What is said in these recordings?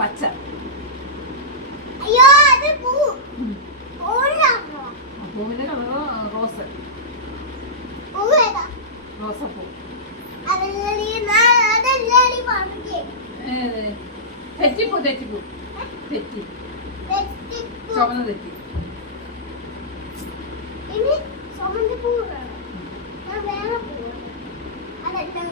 പച്ച. അയ്യോ അത് പൂ. പൂവിന്റെ കളറ് റോസ്. പൂവേതാ? റോസപ്പൂ. തെറ്റിപ്പൂ തെറ്റിപ്പൂ തെറ്റി ചുവന്ന തെറ്റി. ഇനി ചുമന്ന പൂ വേണം. ഞാൻ വേറെ പൂ അതെല്ലാം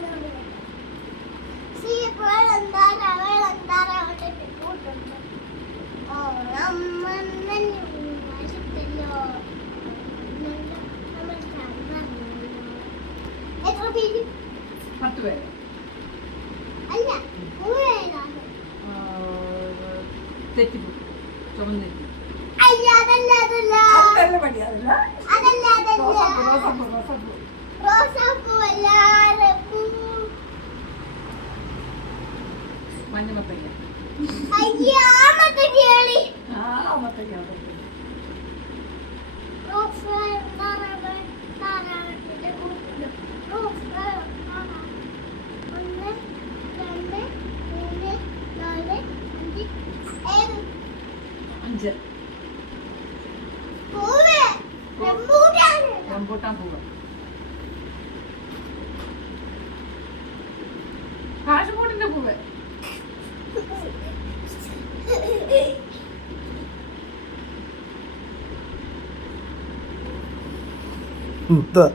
പത്ത് പേര്. അല്ല തെറ്റിപ്പൂ ചുമന്ന തെറ്റി. മഞ്ഞ മത്തങ്ങ. അഞ്ച് റംബൂട്ടാൻ പൂവ്. കാശുപോട്ടിന്റെ പൂവ്. എന്താ